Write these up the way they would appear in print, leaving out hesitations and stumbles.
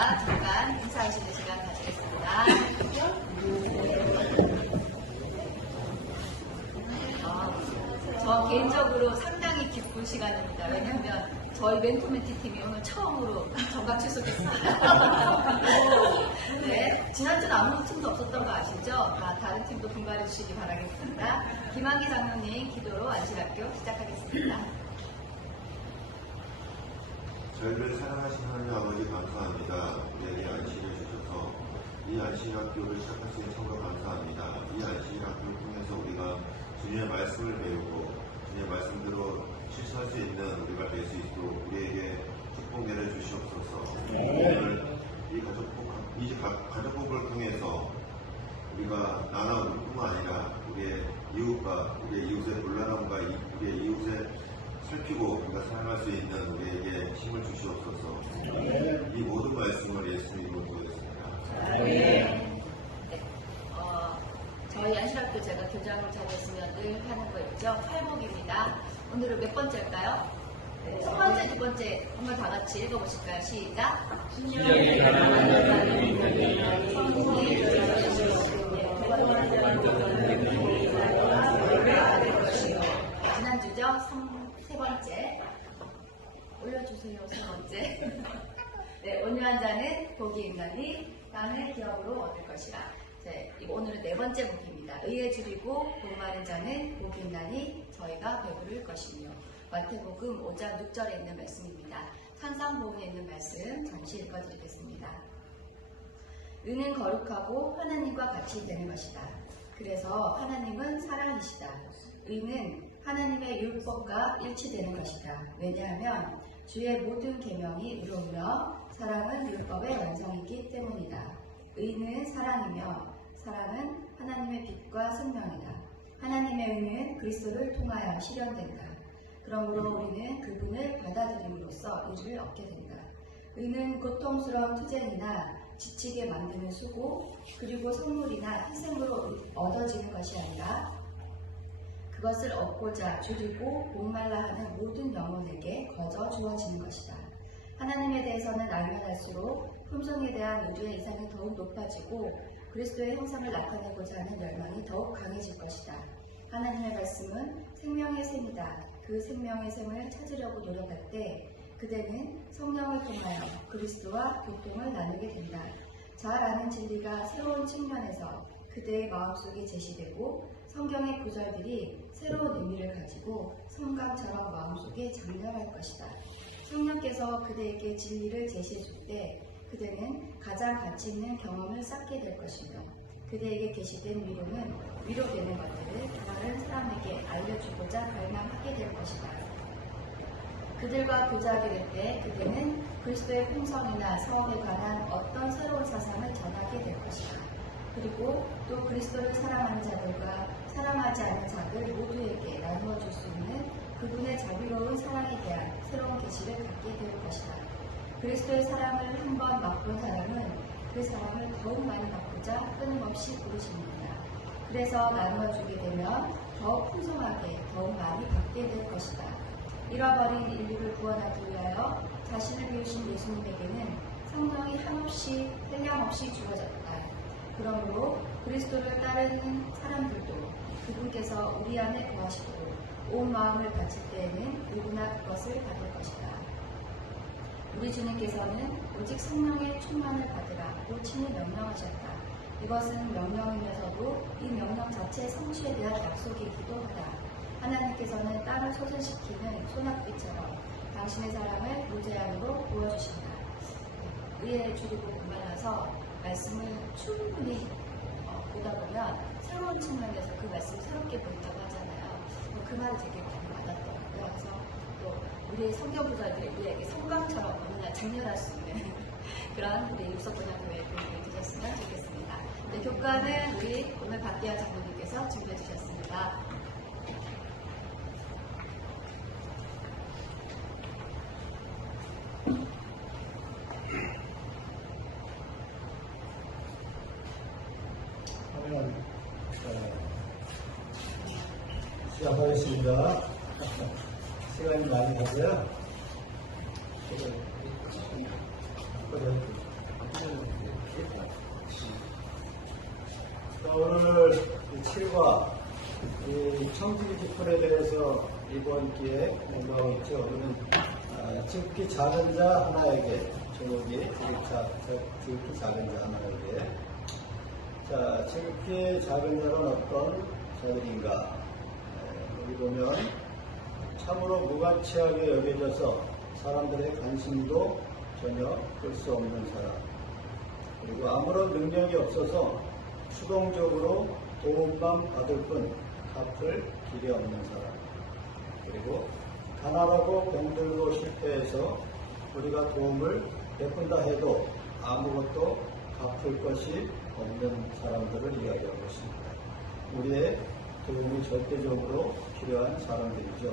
목사님과 잠깐 인사하시는 시간 가지겠습니다. 저 개인적으로 상당히 기쁜 시간입니다. 왜냐하면 저희 멘토멘티 팀이 오늘 처음으로 정각 출석했어요. 네, 지난주는 아무 팀도 없었던 거 아시죠? 다른 팀도 분발해 주시기 바라겠습니다. 김한기 장로님 기도로 안실학교 시작하겠습니다. 저희를 사랑하신 하나님 아버지 감사합니다. 우리에게 안식을 주셔서 이 안식학교를 시작할 수 있는 성도 감사합니다. 이 안식학교를 통해서 우리가 주님의 말씀을 배우고 주님의 말씀대로 실천할 수 있는 우리가 될 수 있도록 우리에게 축복을 주시옵소서. 오늘 이 가족복을 통해서 우리가 나눠 뿐만 아니라 우리의 이웃과 우리의 이웃의 곤란함과 우리의 이웃의 살피고 우리가 사랑할 수 있는 우리에게 힘을 주시옵소서. 이 모든 말씀을 예수님 이름으로 기도했습니다. 네. 저희 안실학교 제가 교장을 잘했으면 늘 하는 거 있죠. 팔복입니다. 오늘은 몇 번째일까요? 네, 첫 번째, 두 번째 한번 다 같이 읽어보실까요? 시작. 신령이 가난한 지난주죠? 세 번째. 올려주세요, 세 번째. 네, 온유한 자는 복이 있나니 땅을 기업으로 얻을 것이라. 네, 오늘은 네 번째 복입니다. 의에 줄이고 복 많은 자는 복이 있나니 저희가 배부를 것이며. 마태복음 5장 6절에 있는 말씀입니다. 산상보훈에 있는 말씀 잠시 읽어드리겠습니다. 의는 거룩하고 하나님과 같이 되는 것이다. 그래서 하나님은 사랑이시다. 의는 하나님의 율법과 일치되는 것이다. 왜냐하면 주의 모든 계명이 의로우며 사랑은 율법의 완성이기 때문이다. 의는 사랑이며 사랑은 하나님의 빛과 생명이다. 하나님의 의는 그리스도를 통하여 실현된다. 그러므로 우리는 그분을 받아들임으로써 의를 얻게 된다. 의는 고통스러운 투쟁이나 지치게 만드는 수고, 그리고 선물이나 희생으로 얻어지는 것이 아니라 그것을 얻고자 줄이고 목말라 하는 모든 영혼에게 거저 주어지는 것이다. 하나님에 대해서는 알면 할수록 품성에 대한 우리의 이상이 더욱 높아지고 그리스도의 형상을 나타내고자 하는 열망이 더욱 강해질 것이다. 하나님의 말씀은 생명의 샘이다. 그 생명의 샘을 찾으려고 노력할 때 그대는 성령을 통하여 그리스도와 교통을 나누게 된다. 잘 아는 진리가 새로운 측면에서 그대의 마음속에 제시되고 성경의 구절들이 새로운 의미를 가지고 성강처럼 마음속에 장렬할 것이다. 성령께서 그대에게 진리를 제시해 줄 때 그대는 가장 가치 있는 경험을 쌓게 될 것이며 그대에게 계시된 위로는 위로되는 것들을 다른 사람에게 알려주고자 갈망하게 될 것이다. 그들과 교제하게 될 때 그대는 그리스도의 품성이나 사업에 관한 어떤 새로운 사상을 전하게 될 것이다. 그리고 또 그리스도를 사랑하는 자들과 사랑하지 않는 자들 모두에게 나누어 줄 수 있는 그분의 자비로운 사랑에 대한 새로운 계시를 갖게 될 것이다. 그리스도의 사랑을 한번 맛본 사람은 그 사랑을 더욱 많이 받고자 끊임없이 부르십니다. 그래서 나누어 주게 되면 더욱 풍성하게 더욱 많이 받게 될 것이다. 잃어버린 인류를 구원하기 위하여 자신을 비우신 예수님에게는 성령이 한없이 한량없이 주어졌다. 그러므로 그리스도를 따르는 사람들도 그분께서 우리 안에 거하시고 온 마음을 바칠 때에는 누구나 그것을 받을 것이다. 우리 주님께서는 오직 성령의 충만을 받으라고 친히 명령하셨다. 이것은 명령이면서도 이 명령 자체의 성취에 대한 약속이기도 하다. 하나님께서는 땅을 소생시키는 소낙비처럼 당신의 사랑을 무제한으로 부어주신다. 의에 줄이고 목말라서 말씀을 충분히 보다 보면 새로운 측면에서 그 말씀이 새롭게 보인다고 하잖아요. 그 말을 되게 많이 받았더라고요. 그래서 또 우리의 성경 구절들이 우리에게 성광처럼 너무나 장렬할 수 있는 그런 우리 육석고등교회 교육이 되셨으면 좋겠습니다. 네, 교과는 우리 오늘 박기환 장로님께서 준비해 주셨습니다. 시작하겠습니다. 시간이 많이 가서요. 오늘 7과 청지기집분에 대해서 이번 기회에 공부하고 있죠. 우리는 지극히 작은 자 하나에게, 제목이 지극히 작은 자 하나에게. 자, 지극히 작은 자는 어떤 자들인가? 여기 보면 참으로 무가치하게 여겨져서 사람들의 관심도 전혀 끌 수 없는 사람, 그리고 아무런 능력이 없어서 수동적으로 도움만 받을 뿐 갚을 길이 없는 사람, 그리고 가난하고 병들고 실패해서 우리가 도움을 베푼다 해도 아무것도 갚을 것이 없는 사람들을 이야기하고 있습니다. 우리의 도움이 절대적으로 필요한 사람들이죠.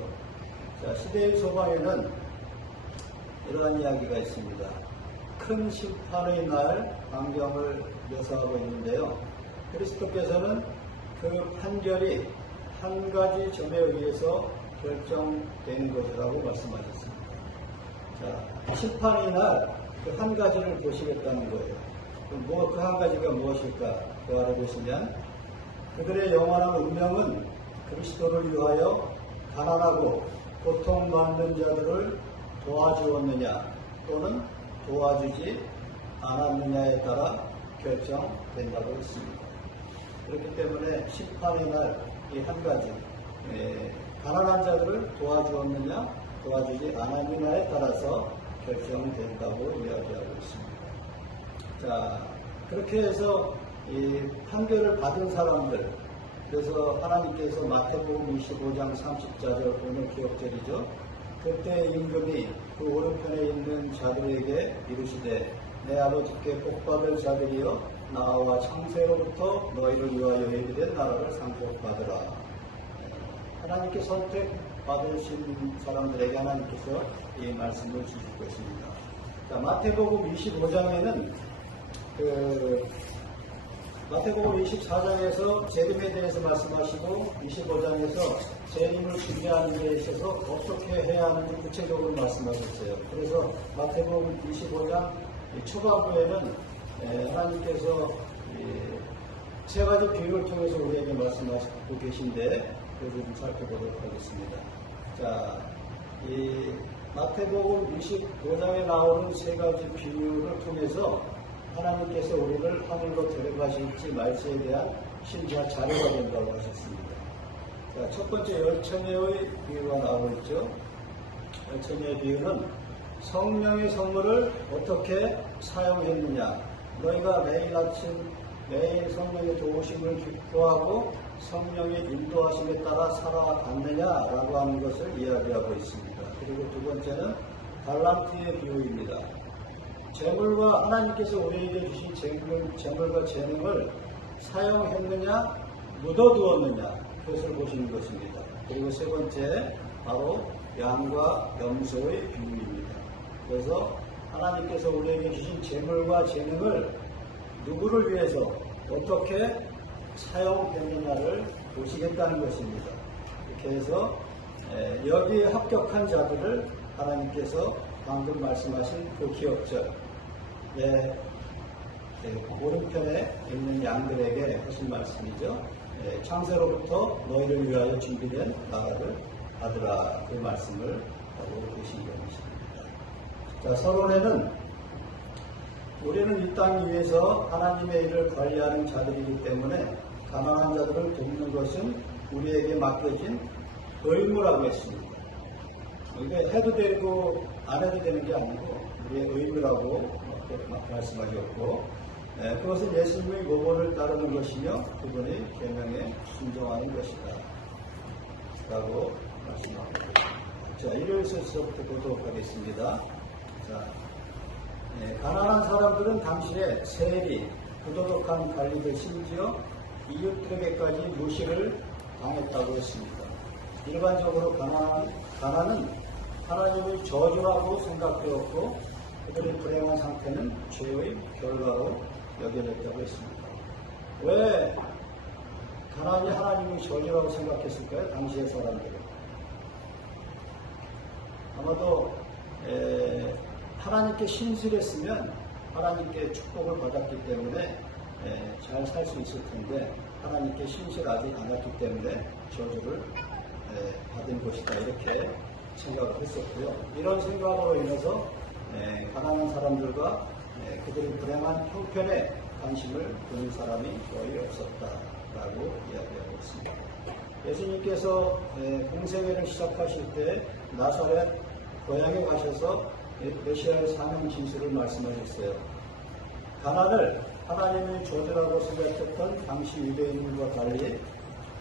자, 시대의 소망에는 이러한 이야기가 있습니다. 큰 심판의 날 광경을 묘사하고 있는데요. 그리스도께서는 그 판결이 한 가지 점에 의해서 결정된 것이라고 말씀하셨습니다. 자, 심판의 날 그 한 가지를 보시겠다는 거예요. 그 한 가지가 무엇일까? 그 알아보시면 그들의 영원한 운명은 그리스도를 위하여 가난하고 고통받는 자들을 도와주었느냐 또는 도와주지 않았느냐에 따라 결정된다고 했습니다. 그렇기 때문에 심판의 날 이 한 가지, 가난한 자들을 도와주었느냐 도와주지 않았느냐에 따라서 결정된다고 이야기하고 있습니다. 자, 그렇게 해서 이 판결을 받은 사람들, 그래서 하나님께서 마태복음 25장 30절, 오늘 기억절이죠. 그때 임금이 그 오른편에 있는 자들에게 이르시되 내 아버지께 복받을 자들이여 나와 창세로부터 너희를 위하여 예비된 나라를 상속받으라. 하나님께 선택받으신 사람들에게 하나님께서 이 말씀을 주실 것입니다. 자, 마태복음 25장에는 마태복음 24장에서 재림에 대해서 말씀하시고 25장에서 재림을 준비하는 데 있어서 어떻게 해야 하는지 구체적으로 말씀하셨어요. 그래서 마태복음 25장 초반부에는 하나님께서 세 가지 비유를 통해서 우리에게 말씀하시고 계신데 그것을 좀 살펴보도록 하겠습니다. 자, 이 마태복음 25장에 나오는 세 가지 비유를 통해서 하나님께서 우리를 하늘로 데려가실지 말지에 대한 심사 자료가 된다고 하셨습니다. 자, 첫 번째 열처녀의 비유가 나오고 있죠. 열처녀의 비유는 성령의 선물을 어떻게 사용했느냐. 너희가 매일 아침 매일 성령의 도우심을 기뻐하고 성령의 인도하심에 따라 살아갔느냐라고 하는 것을 이야기하고 있습니다. 그리고 두 번째는 달란트의 비유입니다. 재물과 하나님께서 우리에게 주신 재물과 재능을 사용했느냐, 묻어두었느냐, 그것을 보시는 것입니다. 그리고 세 번째, 바로 양과 염소의 비유입니다. 그래서 하나님께서 우리에게 주신 재물과 재능을 누구를 위해서 어떻게 사용했느냐를 보시겠다는 것입니다. 이렇게 해서 여기에 합격한 자들을 하나님께서 방금 말씀하신 그 기억절, 오른편에 있는 양들에게 하신 말씀이죠. 창세로부터 너희를 위하여 준비된 나라를 받으라, 그 말씀을 하고 계신 것입니다. 자, 서론에는 우리는 이 땅 위에서 하나님의 일을 관리하는 자들이기 때문에 가난한 자들을 돕는 것은 우리에게 맡겨진 의무라고 했습니다. 이게 해도 되고 안 해도 되는 게 아니고 우리의 의무라고 말씀하셨고, 그것은 예수님의 모범을 따르는 것이며 그분의 계명에 순종하는 것이다 라고 말씀합니다. 자, 일요일 순서부터 보도록 하겠습니다. 자, 가난한 사람들은 당시에 세리, 부도덕한 관리들, 심지어 이웃들에게까지 무시를 당했다고 했습니다. 일반적으로 가난은 하나님의 저주라고 생각되었고 그들의 불행한 상태는 죄의 결과로 여겨졌다고 했습니다. 왜 가난이 하나님의 저주라고 생각했을까요? 당시의 사람들은. 아마도 하나님께 신실했으면 하나님께 축복을 받았기 때문에 잘 살 수 있을 텐데 하나님께 신실하지 않았기 때문에 저주를 받은 것이다 이렇게 생각을 했었고요. 이런 생각으로 인해서 가난한 사람들과 그들의 불행한 형편에 관심을 두는 사람이 거의 없었다라고 이야기하고 있습니다. 예수님께서 공생애를 시작하실 때 나사렛 고향에 가셔서 메시아의 사명 진술을 말씀하셨어요. 가난을 하나님의 조주라고 생각했던 당시 유대인들과 달리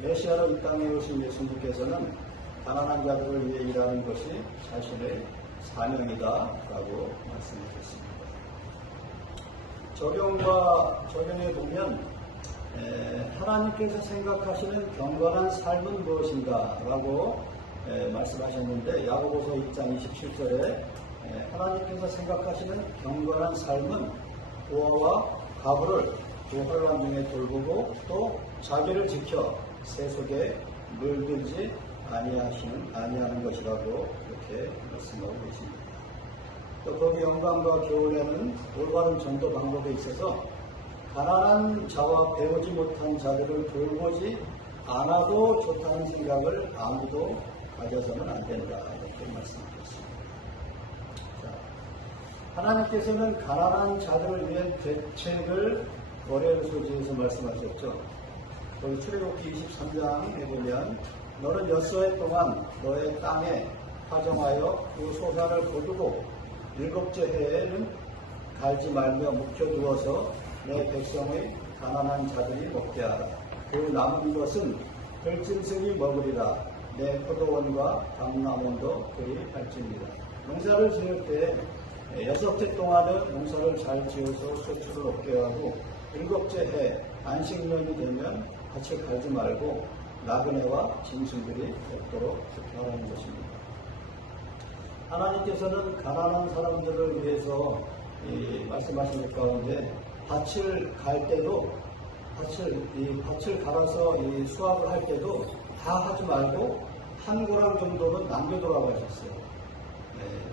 메시아로 이 땅에 오신 예수님께서는 가난한 자들을 위해 일하는 것이 자신의 사명이다라고 말씀하셨습니다. 적용해 보면 하나님께서 생각하시는 경건한 삶은 무엇인가 라고 말씀하셨는데 야고보서 2장 27절에 하나님께서 생각하시는 경건한 삶은 부하와 가부를 두 혼란 중에 돌보고 또 자기를 지켜 세속에 물들지 아니하는 것이라고 이렇게 말씀하고 계십니다. 또 거기 영광과 교훈에는 올바른 전도 방법에 있어서 가난한 자와 배우지 못한 자들을 돌보지 않아도 좋다는 생각을 아무도 가져서는 안 된다 이렇게 말씀하셨습니다. 하나님께서는 가난한 자들을 위한 대책을 고레후서지에서 말씀하셨죠. 거기 출애굽기 23장에 보면 너는 여섯해 동안 너의 땅에 파종하여 그 소산을 거두고 일곱째 해에는 갈지 말며 묵혀두어서 내 백성의 가난한 자들이 먹게 하라. 그 남은 것은 들짐승이 먹으리라. 내 포도원과 감람원도 그리 할지니라. 농사를 지을 때 여섯해 동안은 농사를 잘 지어서 소출을 얻게 하고 일곱째 해 안식년이 되면 밭을 갈지 말고 나그네와 짐승들이 먹도록 그렇게 하라는 것입니다. 하나님께서는 가난한 사람들을 위해서 말씀하신 것 가운데 밭을 갈 때도 밭을 갈아서 수확을 할 때도 다 하지 말고 한 고랑 정도는 남겨두라고 하셨어요.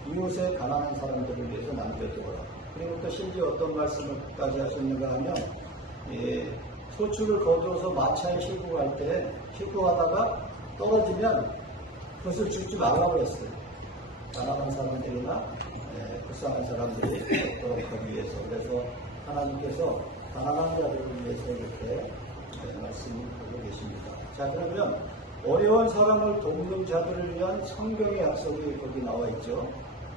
이웃의 가난한 사람들을 위해서 남겨두어라. 그리고 또 심지어 어떤 말씀을까지 하셨는가 하면 소출을 거두어서 마차에 싣고 갈 때 싣고 가다가 떨어지면 그것을 줍지 말라고 했어요. 가난한 사람들이나 불쌍한 사람들이 먹도록 하기 위해서. 그래서 하나님께서 가난한 자들을 위해서 이렇게 말씀을 하고 계십니다. 자, 그러면 어려운 사람을 돕는 자들을 위한 성경의 약속이 거기 나와 있죠.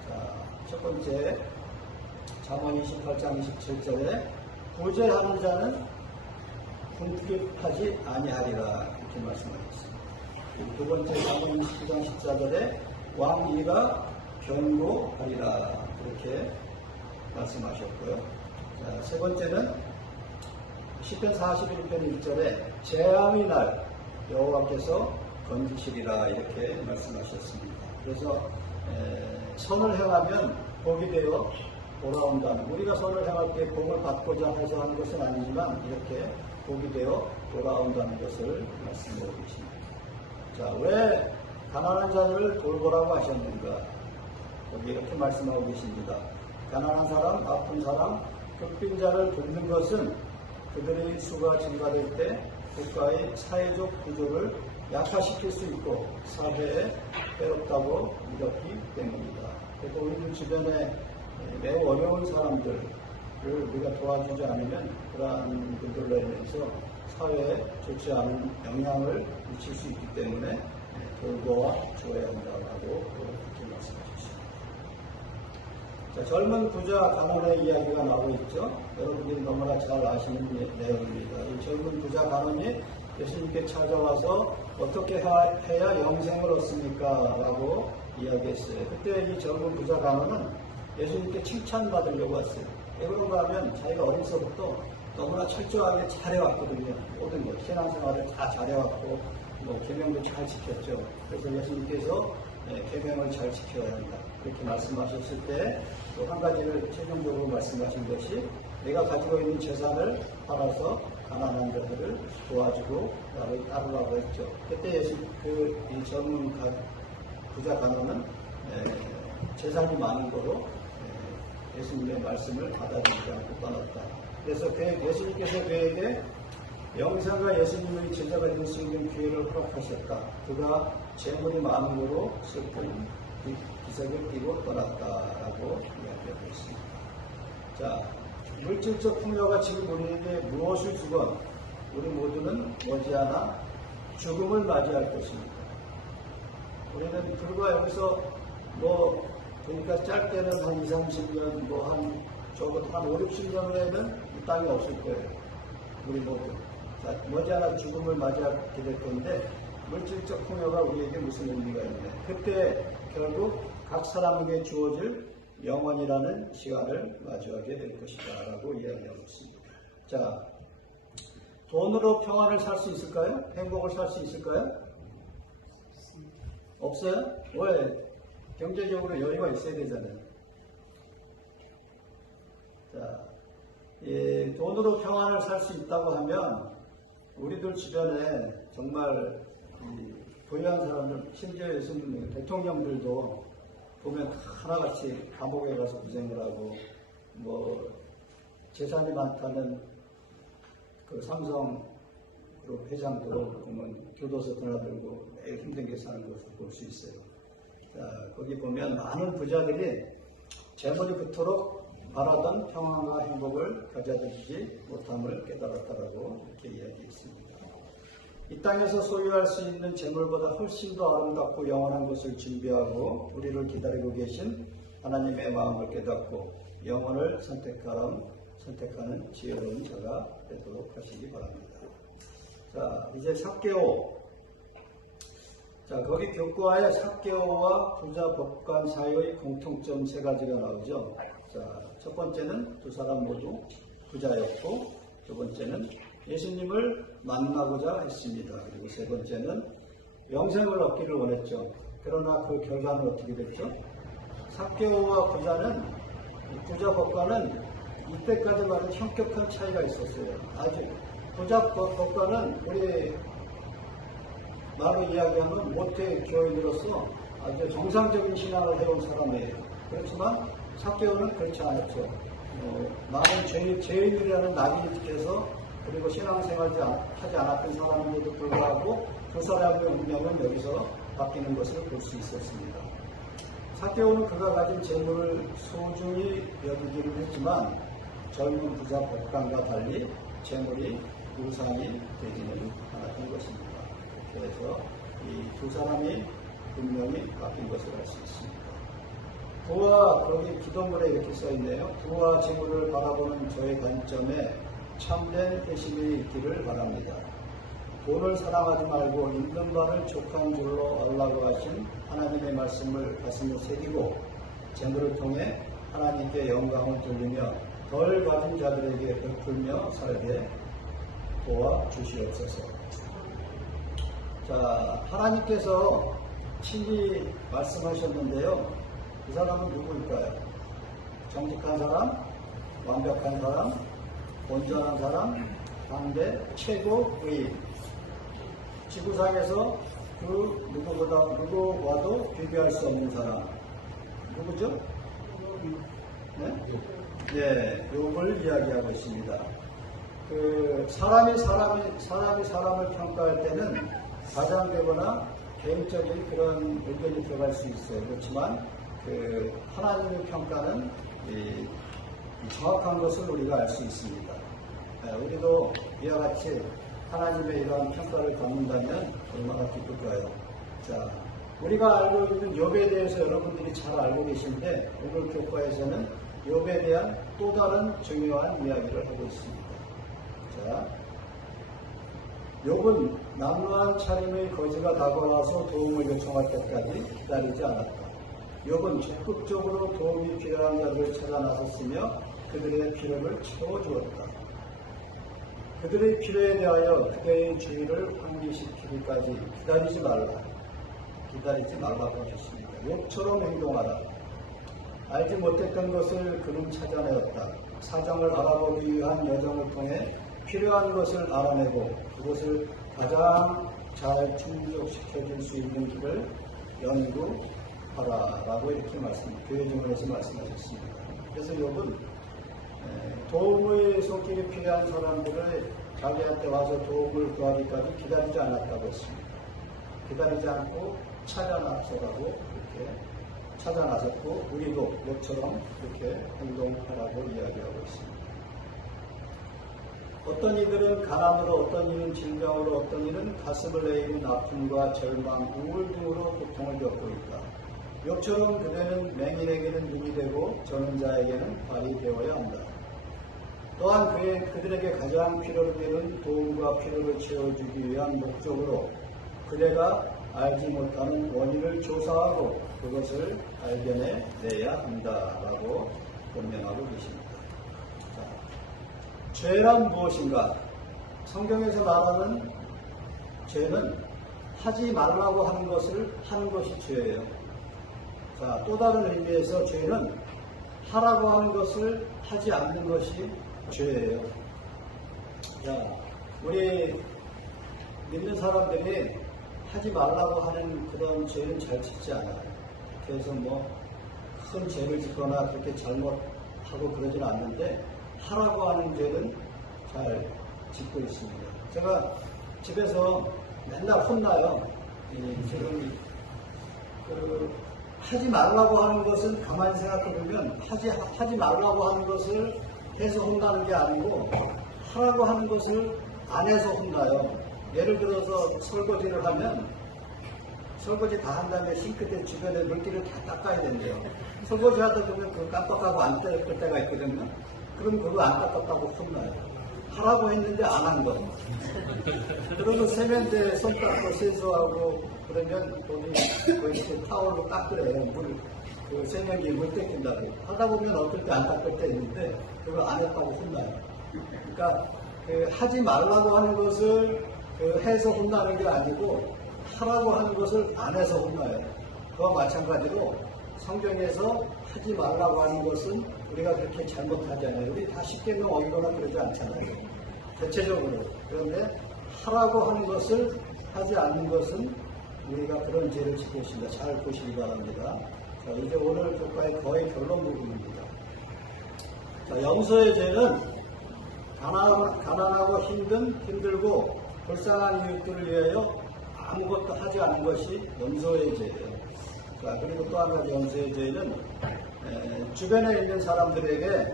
자, 첫 번째 잠언 28장 27절에 구제하는 자는 궁핍하지 아니하리라 이렇게 말씀하셨습니다. 두 번째 잠언 29장 14절에 왕이가 견고하리라 이렇게 말씀하셨고요. 자, 세 번째는 시편 41편 1절에 재앙의 날 여호와께서 건지시리라 이렇게 말씀하셨습니다. 그래서 선을 행하면 복이 되어 돌아온다는, 우리가 선을 행할 때 복을 받고자 해서 하는 것은 아니지만 이렇게 복이 되어 돌아온다는 것을 말씀하고 계십니다. 자, 왜 가난한 자들을 돌보라고 하셨는가? 여기 이렇게 말씀하고 계십니다. 가난한 사람, 아픈 사람, 극빈자를 돕는 것은 그들의 수가 증가될 때 국가의 사회적 구조를 약화시킬 수 있고 사회에 해롭다고 믿었기 때문입니다. 그래서 우리들 주변에 매우 어려운 사람들을 우리가 도와주지 않으면 그러한 분들로 인해서 사회에 좋지 않은 영향을 미칠 수 있기 때문에 돌보아 줘야 한다고 그렇게 말씀하셨습니다. 자, 젊은 부자 간원의 이야기가 나오고 있죠. 여러분들이 너무나 잘 아시는 내용입니다. 이 젊은 부자 간원이 예수님께 찾아와서 어떻게 해야 영생을 얻습니까? 라고 이야기했어요. 그때 이 젊은 부자 간원은 예수님께 칭찬받으려고 왔어요. 왜 그런가 하면 자기가 어려서부터 너무나 철저하게 잘해왔거든요. 모든 것, 신앙생활을 다 잘해왔고 계명도 잘 지켰죠. 그래서 예수님께서 계명을 잘 지켜야 한다 그렇게 말씀하셨을 때 또 한 가지를 최종적으로 말씀하신 것이 내가 가지고 있는 재산을 팔아서 가난한 자들을 도와주고 나를 따르라고 했죠. 그때 이 젊은 부자 간원은 재산이 많은 거로 예수님의 말씀을 받아들이지 않고 떠났다. 그래서 예수님께서 그에게 영생과 예수님의 제자가 될 수 있는 기회를 허락하셨다. 그가 재물이 많음으로 슬픈 기색을 띠고 떠났다라고 이야기하고 있습니다. 자, 물질적 풍요가 지금 우리에게 무엇을 주건 우리 모두는 머지않아 죽음을 맞이할 것입니다. 우리는 불과 여기서 그러니까 짧게는 한 20, 30년, 적어도 한 5, 60년 후에는 이 땅이 없을 거예요. 우리 모두. 자, 머지않아 죽음을 맞이하게 될 건데, 물질적 풍요가 우리에게 무슨 의미가 있냐. 그때 결국 각 사람에게 주어질 영원이라는 시간을 마주하게 될 것이다. 라고 이야기하고 있습니다. 자, 돈으로 평안을 살 수 있을까요? 행복을 살 수 있을까요? 없어요? 왜? 경제적으로 여유가 있어야 되잖아요. 자, 돈으로 평안을 살 수 있다고 하면 우리들 주변에 정말 부유한 사람들, 심지어 요즘 대통령들도 보면 하나같이 감옥에 가서 고생을 하고 재산이 많다는 그 삼성 그룹 회장도 보면 교도소 드나들고 매일 힘들게 사는 것을 볼 수 있어요. 자, 거기 보면 많은 부자들이 재물이 그토록 바라던 평안과 행복을 가져들지 못함을 깨달았다라고 이렇게 이야기했습니다. 이 땅에서 소유할 수 있는 재물보다 훨씬 더 아름답고 영원한 것을 준비하고 우리를 기다리고 계신 하나님의 마음을 깨닫고 영혼을 선택하는 지혜로운 자가 되도록 하시기 바랍니다. 자, 이제 삭개오. 자, 거기 교과에 삭개오와 부자 법관 사이의 공통점 3가지가 나오죠. 자, 첫 번째는 두 사람 모두 부자였고, 두 번째는 예수님을 만나고자 했습니다. 그리고 세 번째는 영생을 얻기를 원했죠. 그러나 그 결과는 어떻게 됐죠? 삭개오와 부자 법관은 이때까지 말은 현격한 차이가 있었어요. 아주 부자 법관은 우리 말로 이야기하면 모태 교인으로서 아주 정상적인 신앙을 해온 사람이에요. 그렇지만 삭개오는 그렇지 않았죠. 많은 죄인이라는 낙인께서 그리고 신앙생활을 하지 않았던 사람인데도 불구하고 그 사람의 운명은 여기서 바뀌는 것을 볼 수 있었습니다. 삭개오는 그가 가진 재물을 소중히 여기기를 했지만 젊은 부자 법관과 달리 재물이 우상이 되지는 않았던 것입니다. 그렇게 해서 이 두 사람이 운명이 바뀐 것을 알 수 있습니다. 부와 거기 기도문에 이렇게 써있네요. 부와 재물을 바라보는 저의 관점에 참된 회심이 있기를 바랍니다. 돈을 사랑하지 말고 있는 바를 족한 줄로 알라고 하신 하나님의 말씀을 가슴에 새기고 재물을 통해 하나님께 영광을 돌리며 덜 가진 자들에게 베풀며 살게 도와주시옵소서. 자, 하나님께서 친히 말씀하셨는데요. 그 사람은 누구일까요? 정직한 사람, 완벽한 사람, 온전한 사람, 당대 최고 의인. 지구상에서 그 누구와도 비교할 수 없는 사람. 누구죠? 네, 욥을 이야기하고 있습니다. 그 사람이 사람을 평가할 때는 가장되거나 개인적인 그런 의견이 들어갈 수 있어요. 그렇지만 그 하나님의 평가는 이 정확한 것을 우리가 알 수 있습니다. 우리도 이와 같이 하나님의 이러한 평가를 받는다면 얼마나 기쁠까요? 자, 우리가 알고 있는 욥에 대해서 여러분들이 잘 알고 계신데 오늘 교과에서는 욥에 대한 또 다른 중요한 이야기를 하고 있습니다. 자, 욥은 남루한 차림의 거지가 다가와서 도움을 요청할 때까지 기다리지 않았다. 욥은 적극적으로 도움이 필요한 자들을 찾아 나섰으며 그들의 필요를 채워주었다. 그들의 필요에 대하여 그대의 주의를 환기시키기까지 기다리지 말라고 하셨습니다. 욥처럼 행동하라. 알지 못했던 것을 그는 찾아내었다. 사정을 알아보기 위한 여정을 통해 필요한 것을 알아내고 그것을 가장 잘 충족시켜줄 수 있는 길을 연구하라 라고 이렇게 교회 증언에서 말씀하셨습니다. 그래서 욥은 도움의 손길이 필요한 사람들을 자기한테 와서 도움을 구하기까지 기다리지 않았다고 했습니다. 기다리지 않고 찾아나서라고 이렇게 찾아나섰고 우리도 이처럼 이렇게 행동하라고 이야기하고 있습니다. 어떤 이들은 가난으로, 어떤 이는 질병으로, 어떤 이는 가슴을 내리는 아픔과 절망, 우울 등으로 고통을 겪고 있다. 욕처럼 그대는 맹인에게는 눈이 되고 저는 자에게는 발이 되어야 한다. 또한 그들에게 가장 필요로 되는 도움과 필요를 채워주기 위한 목적으로 그대가 알지 못하는 원인을 조사하고 그것을 발견해내야 한다라고 권면하고 계십니다. 자, 죄란 무엇인가? 성경에서 말하는 죄는 하지 말라고 하는 것을 하는 것이 죄예요. 자, 또 다른 의미에서 죄는 하라고 하는 것을 하지 않는 것이 죄예요. 자, 우리 믿는 사람들이 하지 말라고 하는 그런 죄는 잘 짓지 않아요. 그래서 큰 죄를 짓거나 그렇게 잘못하고 그러진 않는데 하라고 하는 죄는 잘 짓고 있습니다. 제가 집에서 맨날 혼나요. 지금 하지 말라고 하는 것은 가만히 생각해보면 하지 말라고 하는 것을 해서 혼나는 게 아니고 하라고 하는 것을 안 해서 혼나요. 예를 들어서 설거지를 하면 설거지 다 한 다음에 싱크대 주변에 물기를 다 닦아야 된대요. 설거지 하다 보면 그거 깜빡하고 안 닦을 때가 있거든요. 그럼 그거 안 닦았다고 혼나요. 하라고 했는데 안 한 거예요. 그러면 세면대 손 닦고 세수하고 그러면 거기 타월로 닦으래요. 그 세면기에 물 떼낀다고. 하다 보면 어떨 때 안 닦을 때 있는데 그걸 안 했다고 혼나요. 그러니까 하지 말라고 하는 것을 해서 혼나는 게 아니고 하라고 하는 것을 안 해서 혼나요. 그와 마찬가지로 성경에서 하지 말라고 하는 것은 우리가 그렇게 잘못하잖아요. 우리 다 십계명 어기거나 그러지 않잖아요. 대체적으로. 그런데 하라고 하는 것을 하지 않는 것은 우리가 그런 죄를 짓고 있습니다. 잘 보시기 바랍니다. 자, 이제 오늘 교과의 거의 결론 부분입니다. 자, 염소의 죄는 가난하고 힘들고 불쌍한 이웃들을 위하여 아무것도 하지 않은 것이 염소의 죄예요. 자, 그리고 또 한 가지 염소의 죄는 주변에 있는 사람들에게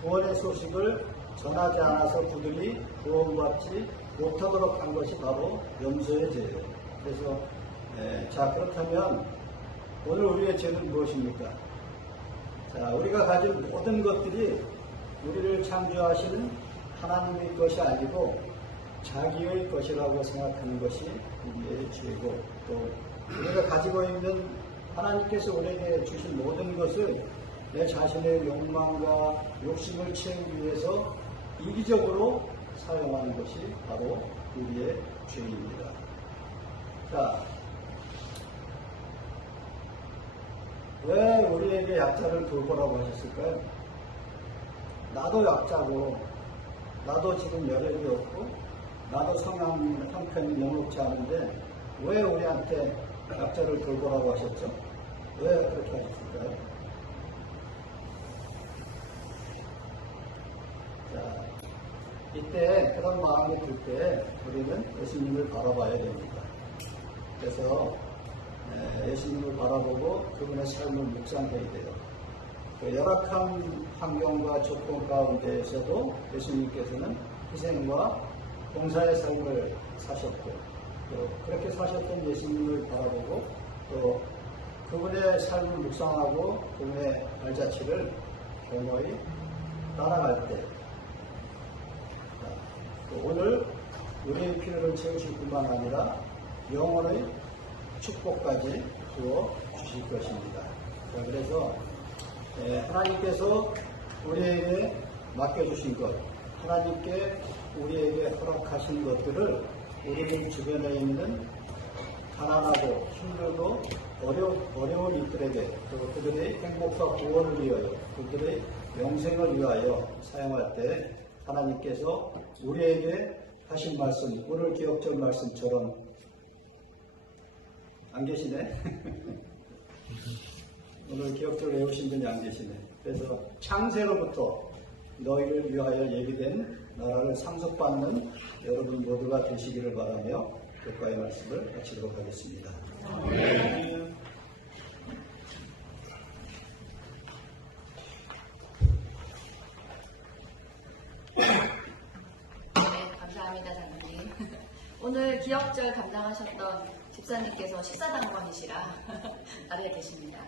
구원의 소식을 전하지 않아서 그들이 구원받지 못하도록 한 것이 바로 염소의 죄예요. 그래서 자, 그렇다면 오늘 우리의 죄는 무엇입니까? 자, 우리가 가진 모든 것들이 우리를 창조하시는 하나님의 것이 아니고 자기의 것이라고 생각하는 것이 우리의 죄고, 또 우리가 가지고 있는 하나님께서 우리에게 주신 모든 것을 내 자신의 욕망과 욕심을 채우기 위해서 이기적으로 사용하는 것이 바로 우리의 죄입니다. 자, 왜 우리에게 약자를 돌보라고 하셨을까요? 나도 약자고, 나도 지금 여력이 없고, 나도 성향 형편이 영롭지 않은데 왜 우리한테 약자를 돌보라고 하셨죠? 왜 그렇게 하셨을까요? 자, 이때 그런 마음이 들 때 우리는 예수님을 바라봐야 됩니다. 그래서 예수님을 바라보고 그분의 삶을 묵상해야 돼요. 그 열악한 환경과 조건 가운데에서도 예수님께서는 희생과 봉사의 삶을 사셨고, 또 그렇게 사셨던 예수님을 바라보고 또 그분의 삶을 묵상하고 그분의 발자취를 경허히 따라갈 때, 오늘 우리의 필요를 채우실 뿐만 아니라 영혼의 축복까지 주어 주실 것입니다. 그래서 하나님께서 우리에게 맡겨주신 것, 하나님께 우리에게 허락하신 것들을 우리 주변에 있는 가난하고 힘들고 어려운 이들에게, 또 그들의 행복과 구원을 위하여, 그들의 영생을 위하여 사용할 때 하나님께서 우리에게 하신 말씀, 오늘 기억절 말씀처럼, 안 계시네? 오늘 기억절 외우신 분이 안 계시네. 그래서 창세로부터 너희를 위하여 예비된 나라를 상속받는 여러분 모두가 되시기를 바라며 교과의 말씀을 마치도록 하겠습니다. 네, 감사합니다, 장로님. 오늘 기억절 감당하셨던 집사님께서 식사당번이시라 아래에 계십니다.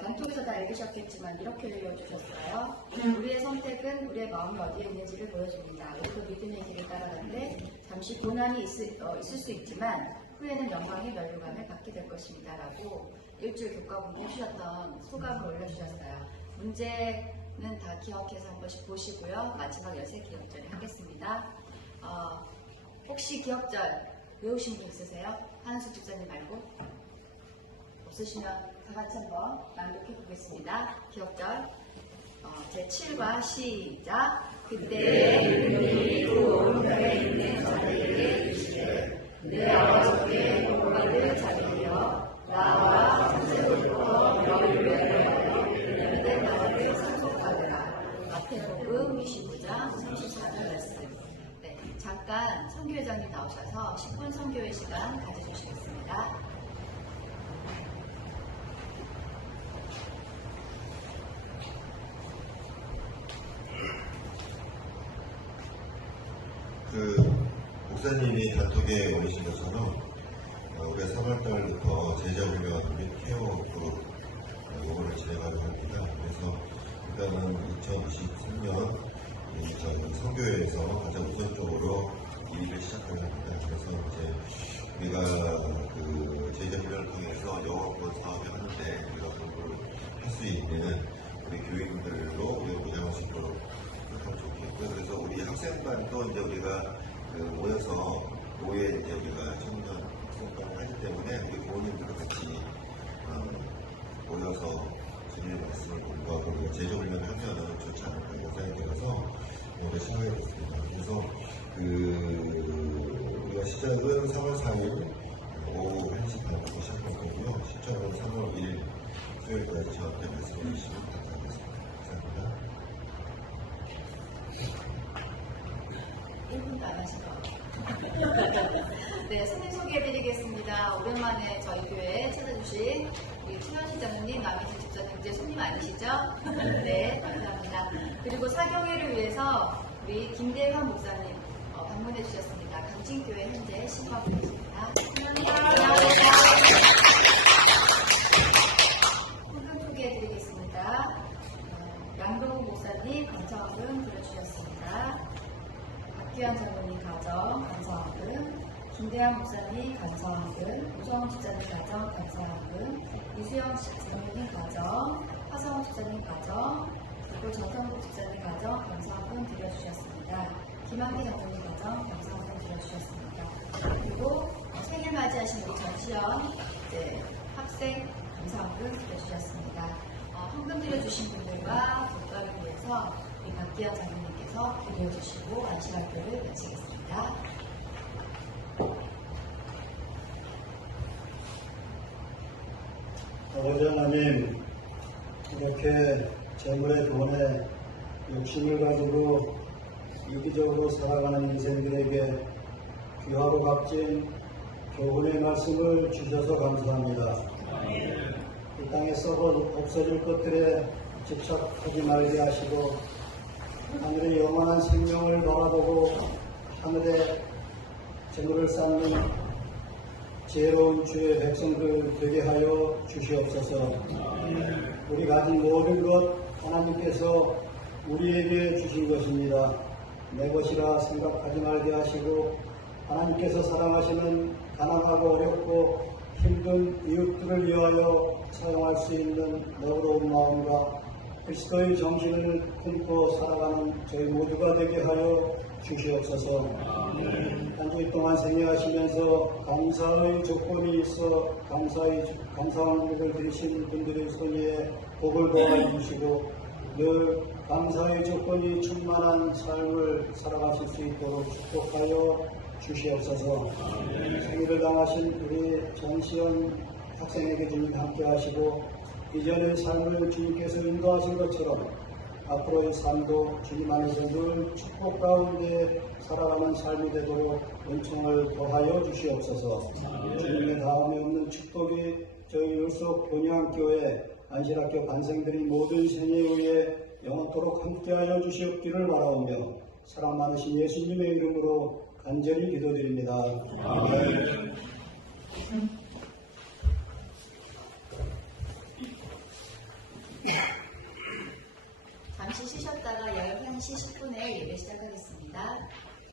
단톡에서 다 읽으셨겠지만 이렇게 읽어주셨어요. 우리의 선택은 우리의 마음이 어디에 있는지를 보여줍니다. 우리도 믿음의 길을 따라가는데 잠시 고난이 있을 수 있지만 후에는 영광의 면류관을 갖게 될 것입니다. 라고 일주일 교과본에 해주셨던 소감을 올려주셨어요. 문제는 다 기억해서 한 번씩 보시고요. 마지막 여세 기억절을 하겠습니다. 혹시 기억절 외우신 분 있으세요? 한수 집사님 말고? 없으시면 다 같이 한번 낭독해 보겠습니다. 기억절 제7과 시작. 그때 우리 오른편에 있는 자들에게 이르시되 내 아버지께 복받을 자들이여 나와 천세로부터 너희를 위하여 예비된 나라를 상속받으라. 마태복음 29장 34절 말씀. 네, 잠깐 선교회장님 나오셔서 10분 선교회 시간 가져주시겠습니다. 목사님이 단톡에 올리신 것처럼 올해 3월달부터 제자훈련 및 케어 그룹 요거를 진행하려고 합니다. 그래서 일단은 2023년 저희 선교회에서 가장 우선적으로 이 일을 시작하려 합니다. 그래서 이제 우리가 제자훈련을 통해서 영어권 사업을 하는데 우리가 공부를 할 수 있는 우리 교인들로 우리가 보장할 수 있도록 하면 좋겠고요. 그래서 우리 학생반도 이제 우리가 모여서 교회 이제 우리가 청년 학생반을 하기 때문에 우리 부모님들도 같이 모여서 주님의 말씀을 공부하고 우리가 제자훈련을 하면은 좋지 않을까 생각이 들어서 오늘 시작하겠습니다. 그래서 우리가 시작은 3월 4일 오후 1시 반부터 시작할 거고요. 실전은 3월 1일 수요일까지 저한테 말씀해 주시면 감사하겠습니다. 감사합니다. 1분도 안 하신 것 같아요. 네, 손님 소개해드리겠습니다. 오랜만에 저희 교회에 찾아주신 우리 최현식 장로님, 남희진 집사님, 이제 손님 아니시죠? 네, 감사합니다. 그리고 사경회를 위해서 우리 김대환 목사님 방문해 주셨습니다. 강진교회 현재 신부하고 계십니다. 감사합니다. 헌금 소개해드리겠습니다. 양동우 목사님 감사원금 들어주셨습니다. 박기환 장로님 가정 감사원금, 김대환 목사님 감사원금, 우성훈 집사님 가정 감사원금, 이수영 장로님 가정, 화성훈 집사님 가정, 그리고 정성국 집사님 가정 감사원금 드려주셨습니다. 김학기 장로님 가정 감사원금 드려주셨습니다. 그리고 생일 맞이하신 우리 전시현 학생 감사원금 드려주셨습니다. 헌금 드려주신 분들과 국가를 위해서 우리 박기환 장로님께서 기도해주시고 안식활동을 마치겠습니다. 아버지 하나님, 이렇게 재물에 돈에 욕심을 가지고 이기적으로 살아가는 인생들에게 귀하고 값진 교훈의 말씀을 주셔서 감사합니다. 이 땅에 썩어 없어질 것들에 집착하지 말게 하시고 하늘의 영원한 생명을 바라보고 하늘에 재물을 쌓는 지혜로운 주의 백성들 되게 하여 주시옵소서. 우리 가진 모든 것 하나님께서 우리에게 주신 것입니다. 내 것이라 생각하지 말게 하시고 하나님께서 사랑하시는 가난하고 어렵고 힘든 이웃들을 위하여 사용할 수 있는 너그러운 마음과 그리스도의 정신을 품고 살아가는 저희 모두가 되게 하여 주시옵소서. 한 주일 동안 생애하시면서 감사의 조건이 있어 감사한 일을 드리신 분들의 손에 복을 보아 주시고 늘 감사의 조건이 충만한 삶을 살아가실 수 있도록 축복하여 주시옵소서. 생일을 당하신 우리 전시현 학생에게 주님 함께 하시고 이전의 삶을 주님께서 인도하신 것처럼 앞으로의 삶도 주님 안에서 늘 축복 가운데 살아가는 삶이 되도록 은총을 더하여 주시옵소서. 주님의 다음에 없는 축복이 저희 율속 본향교회 안실학교 반생들이 모든 생에 의해 영원토록 함께하여 주시옵기를 바라오며 사랑 많으신 예수님의 이름으로 간절히 기도드립니다. 아멘.